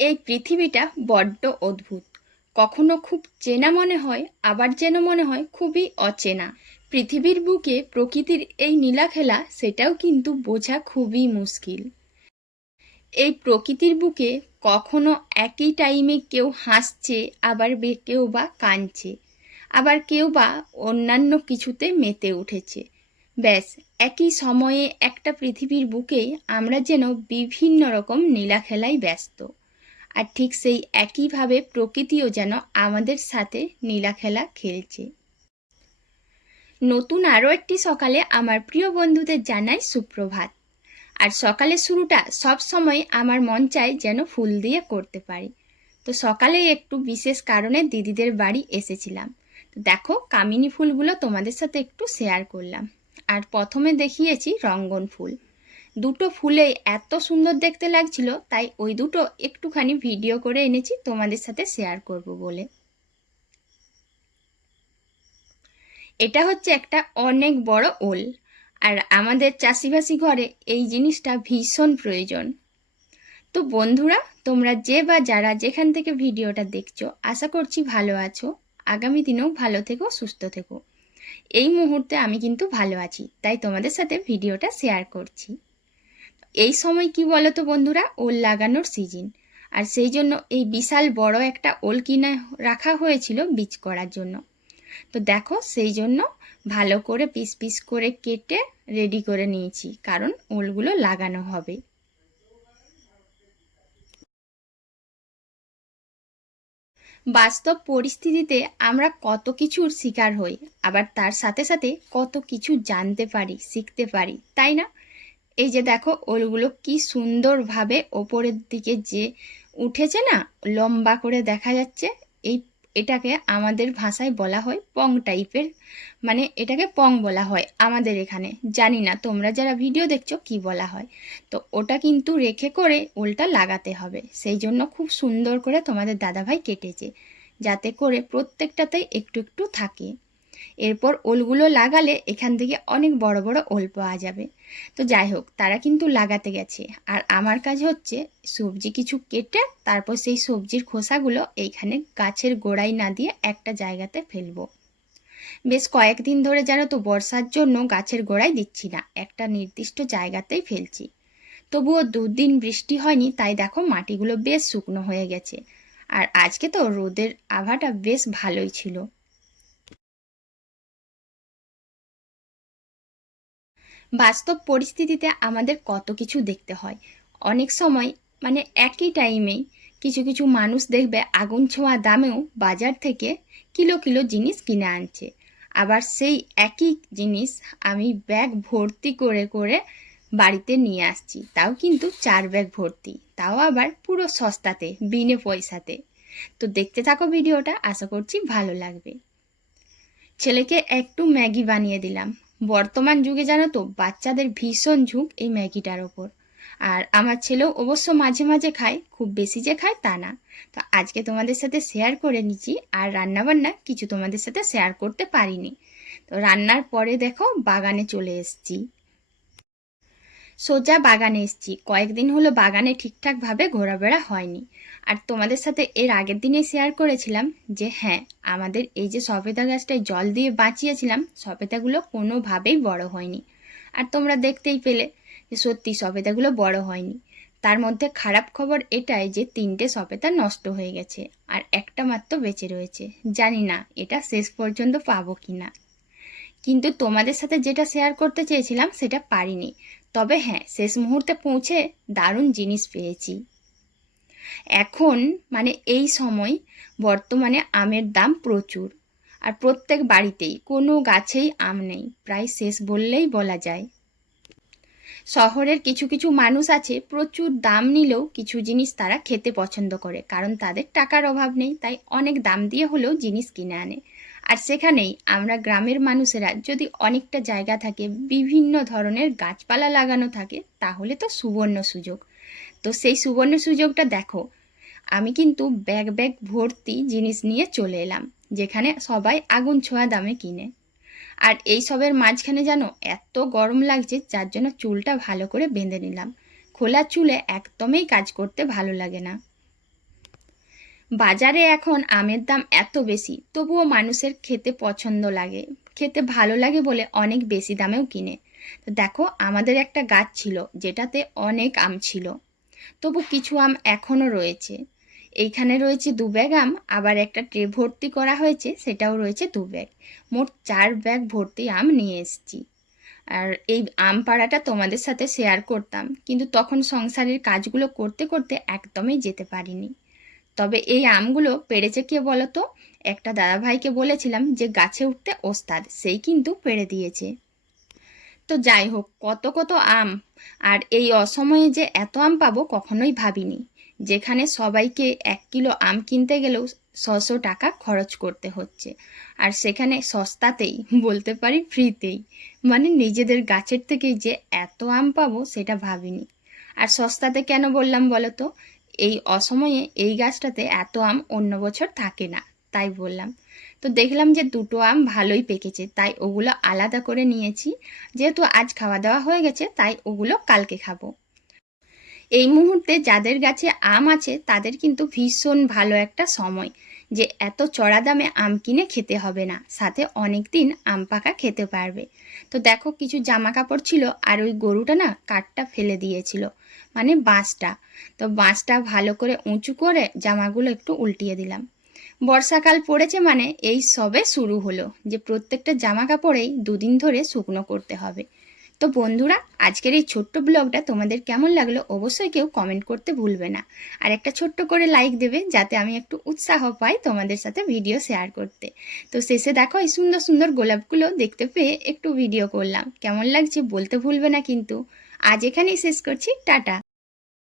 এই পৃথিবীটা বড্ড অদ্ভুত। কখনো খুব চেনা মনে হয়, আবার যেন মনে হয় খুবই অচেনা। পৃথিবীর বুকে প্রকৃতির এই নীলাখেলা সেটাও কিন্তু বোঝা খুবই মুশকিল। এই প্রকৃতির বুকে কখনো একই টাইমে কেউ হাসছে, আবার কেউ বা কাঁদছে, আবার কেউ বা অন্যান্য কিছুতে মেতে উঠেছে। ব্যাস, একই সময়ে একটা পৃথিবীর বুকে আমরা যেন বিভিন্ন রকম নীলাখেলায় ব্যস্ত। আর ঠিক সেই একইভাবে প্রকৃতিও যেন আমাদের সাথে নীলাখেলা খেলছে। নতুন আরও একটি সকালে আমার প্রিয় বন্ধুদের জানাই সুপ্রভাত। আর সকালের শুরুটা সব সময় আমার মন চায় যেন ফুল দিয়ে করতে পারি। তো সকালেই একটু বিশেষ কারণে দিদিদের বাড়ি এসেছিলাম। তো দেখো, কামিনী ফুলগুলো তোমাদের সাথে একটু শেয়ার করলাম। আর প্রথমে দেখিয়েছি রঙ্গন ফুল। দুটো ফুলে এত সুন্দর দেখতে লাগছিল, তাই ওই দুটো একটুখানি ভিডিও করে এনেছি তোমাদের সাথে শেয়ার করব বলে। এটা হচ্ছে একটা অনেক বড় ওল, আর আমাদের চাষিবাসী ঘরে এই জিনিসটা ভীষণ প্রয়োজন। তো বন্ধুরা, তোমরা যে বা যারা যেখান থেকে ভিডিওটা দেখছো, আশা করছি ভালো আছো। আগামী দিনেও ভালো থেকো, সুস্থ থেকো। এই মুহূর্তে আমি কিন্তু ভালো আছি, তাই তোমাদের সাথে ভিডিওটা শেয়ার করছি। এই সময় কি বলো তো বন্ধুরা, ওল লাগানোর সিজন। আর সেই জন্য এই বিশাল বড় একটা ওল কিনে রাখা হয়েছিল বীজ করার জন্য। তো দেখো, সেই জন্য ভালো করে পিস পিস করে কেটে রেডি করে নিয়েছি, কারণ ওলগুলো লাগানো হবে। বাস্তব পরিস্থিতিতে আমরা কত কিছুর শিকার হই, আবার তার সাথে সাথে কত কিছু জানতে পারি, শিখতে পারি, তাই না? এই যে দেখো, ওলগুলো কি সুন্দরভাবে ওপরের দিকে যে উঠেছে না, লম্বা করে দেখা যাচ্ছে। এই এটাকে আমাদের ভাষায় বলা হয় পং টাইপের, মানে এটাকে পং বলা হয় আমাদের এখানে। জানি না তোমরা যারা ভিডিও দেখছো কি বলা হয়। তো ওটা কিন্তু রেখে করে ওলটা লাগাতে হবে, সেই জন্য খুব সুন্দর করে তোমাদের দাদাভাই কেটেছে, যাতে করে প্রত্যেকটাতেই একটু একটু থাকে। এরপর ওলগুলো লাগালে এখান থেকে অনেক বড় বড় ওল পাওয়া যাবে। তো যাই হোক, তারা কিন্তু লাগাতে গেছে, আর আমার কাজ হচ্ছে সবজি কিছু কেটে তারপর সেই সবজির খোসাগুলো এইখানে গাছের গোড়ায় না দিয়ে একটা জায়গাতে ফেলবো। বেশ কয়েকদিন ধরে জানো তো, বর্ষার জন্য গাছের গোড়ায় দিচ্ছি না, একটা নির্দিষ্ট জায়গাতেই ফেলছি। তবুও দুদিন বৃষ্টি হয়নি, তাই দেখো মাটিগুলো বেশ শুকনো হয়ে গেছে। আর আজকে তো রোদের আভাটা বেশ ভালোই ছিল। বাস্তব পরিস্থিতিতে আমাদের কত কিছু দেখতে হয়। অনেক সময় মানে একই টাইমেই কিছু কিছু মানুষ দেখবে আগুন ছোঁয়া দামেও বাজার থেকে কিলো কিলো জিনিস কিনে আনছে। আবার সেই একই জিনিস আমি ব্যাগ ভর্তি করে করে বাড়িতে নিয়ে আসছি, তাও কিন্তু 4 ব্যাগ ভর্তি, তাও আবার পুরো সস্তাতে, বিনে পয়সাতে। তো দেখতে থাকো ভিডিওটা, আশা করছি ভালো লাগবে। ছেলেকে একটু ম্যাগি বানিয়ে দিলাম। বর্তমান যুগে জানো তো, বাচ্চাদের ভীষণ ঝোঁক এই ম্যাগিটার ওপর। আর আমার ছেলেও অবশ্য মাঝে মাঝে খায়, খুব বেশি যে খায় তা না। তো আজকে তোমাদের সাথে শেয়ার করে নিচ্ছি, আর রান্নাবান্না কিছু তোমাদের সাথে শেয়ার করতে পারিনি। তো রান্নার পরে দেখো বাগানে চলে এসেছি। সোজা বাগানে এসেছি, কয়েকদিন হলো বাগানে ঠিকঠাকভাবে ঘোরাফেরা হয়নি। আর তোমাদের সাথে এর আগের দিনে শেয়ার করেছিলাম যে হ্যাঁ, আমাদের এই যে সবেদা গাছটায় জল দিয়ে বাঁচিয়েছিলাম, সবেদাগুলো কোনোভাবেই বড় হয়নি। আর তোমরা দেখতেই পেলে যে সত্যি সবেদাগুলো বড় হয়নি। তার মধ্যে খারাপ খবর এটাই যে 3টে সবেদা নষ্ট হয়ে গেছে, আর একটা মাত্র বেঁচে রয়েছে। জানি না এটা শেষ পর্যন্ত পাবো কি না, কিন্তু তোমাদের সাথে যেটা শেয়ার করতে চেয়েছিলাম সেটা পারিনি। তবে হ্যাঁ, শেষ মুহূর্তে পৌঁছে দারুণ জিনিস পেয়েছি। এখন মানে এই সময় বর্তমানে আমের দাম প্রচুর, আর প্রত্যেক বাড়িতেই কোনো গাছেই আম নেই, প্রায় শেষ বললেই বলা যায়। শহরের কিছু কিছু মানুষ আছে, প্রচুর দাম নিলেও কিছু জিনিস তারা খেতে পছন্দ করে, কারণ তাদের টাকার অভাব নেই, তাই অনেক দাম দিয়ে হলেও জিনিস কিনে আনে। আর সেখানেই আমরা গ্রামের মানুষেরা যদি অনেকটা জায়গা থাকে, বিভিন্ন ধরনের গাছপালা লাগানো থাকে, তাহলে তো সুবর্ণ সুযোগ। তো সেই সুবর্ণ সুযোগটা দেখো, আমি কিন্তু ব্যাগ ব্যাগ ভর্তি জিনিস নিয়ে চলে এলাম, যেখানে সবাই আগুন ছোঁয়া দামে কিনে। আর এই সবের মাঝখানে জানো এত গরম লাগছে, যার জন্য চুলটা ভালো করে বেঁধে নিলাম। খোলা চুলে একদমই কাজ করতে ভালো লাগে না। বাজারে এখন আমের দাম এত বেশি, তবুও মানুষের খেতে পছন্দ লাগে, খেতে ভালো লাগে বলে অনেক বেশি দামেও কিনে। তো দেখো, আমাদের একটা গাছ ছিল যেটাতে অনেক আম ছিল, তবু কিছু আম এখনও রয়েছে। এইখানে রয়েছে 2 ব্যাগ আম, আবার একটা ট্রে ভর্তি করা হয়েছে, সেটাও রয়েছে 2 ব্যাগ। মোট 4 ব্যাগ ভর্তি আম নিয়ে এসেছি। আর এই আম পাড়াটা তোমাদের সাথে শেয়ার করতাম, কিন্তু তখন সংসারের কাজগুলো করতে করতে একদমই যেতে পারিনি। তবে এই আমগুলো পেড়েছে কে বলো তো? একটা দাদাভাইকে বলেছিলাম যে গাছে উঠতে ওস্তাদ, সেই কিন্তু পেড়ে দিয়েছে। তো যাই হোক, কত কত আম! আর এই অসময়ে যে এত আম পাবো কখনোই ভাবিনি। যেখানে সবাইকে 1 কিলো আম কিনতে গেলেও 600 টাকা খরচ করতে হচ্ছে, আর সেখানে সস্তাতেই, বলতে পারি ফ্রিতেই। মানে নিজেদের গাছের থেকেই যে এত আম পাবো সেটা ভাবিনি। আর সস্তাতে কেন বললাম বলো তো? এই অসময়ে এই গাছটাতে এত আম অন্য বছর থাকে না, তাই বললাম। তো দেখলাম যে 2টো আম ভালোই পেকেছে, তাই ওগুলো আলাদা করে নিয়েছি। যেহেতু আজ খাওয়া দাওয়া হয়ে গেছে, তাই ওগুলো কালকে খাবো। এই মুহূর্তে যাদের গাছে আম আছে তাদের কিন্তু ভীষণ ভালো একটা সময়, যে এত চড়া দামে আম কিনে খেতে হবে না, সাথে অনেক দিন আম পাকা খেতে পারবে। তো দেখো, কিছু জামা কাপড় ছিল, আর ওই গরুটা না কাঠটা ফেলে দিয়েছিল, মানে বাঁশটা। তো বাঁশটা ভালো করে উঁচু করে জামাগুলো একটু উল্টিয়ে দিলাম। বর্ষাকাল পড়েছে মানে এই সবে শুরু হলো যে প্রত্যেকটা জামা কাপড়েই 2 দিন ধরে শুকনো করতে হবে। তো বন্ধুরা, আজকের এই ছোট্ট ব্লগটা তোমাদের কেমন লাগলো অবশ্যই কেউ কমেন্ট করতে ভুলবে না। আর একটা ছোট্ট করে লাইক দেবে, যাতে আমি একটু উৎসাহ পাই তোমাদের সাথে ভিডিও শেয়ার করতে। তো শেষে দেখো, এই সুন্দর সুন্দর গোলাপগুলো দেখতে পেয়ে একটু ভিডিও করলাম, কেমন লাগছে বলতে ভুলবে না কিন্তু। আজ এখানেই শেষ করছি, টাটা।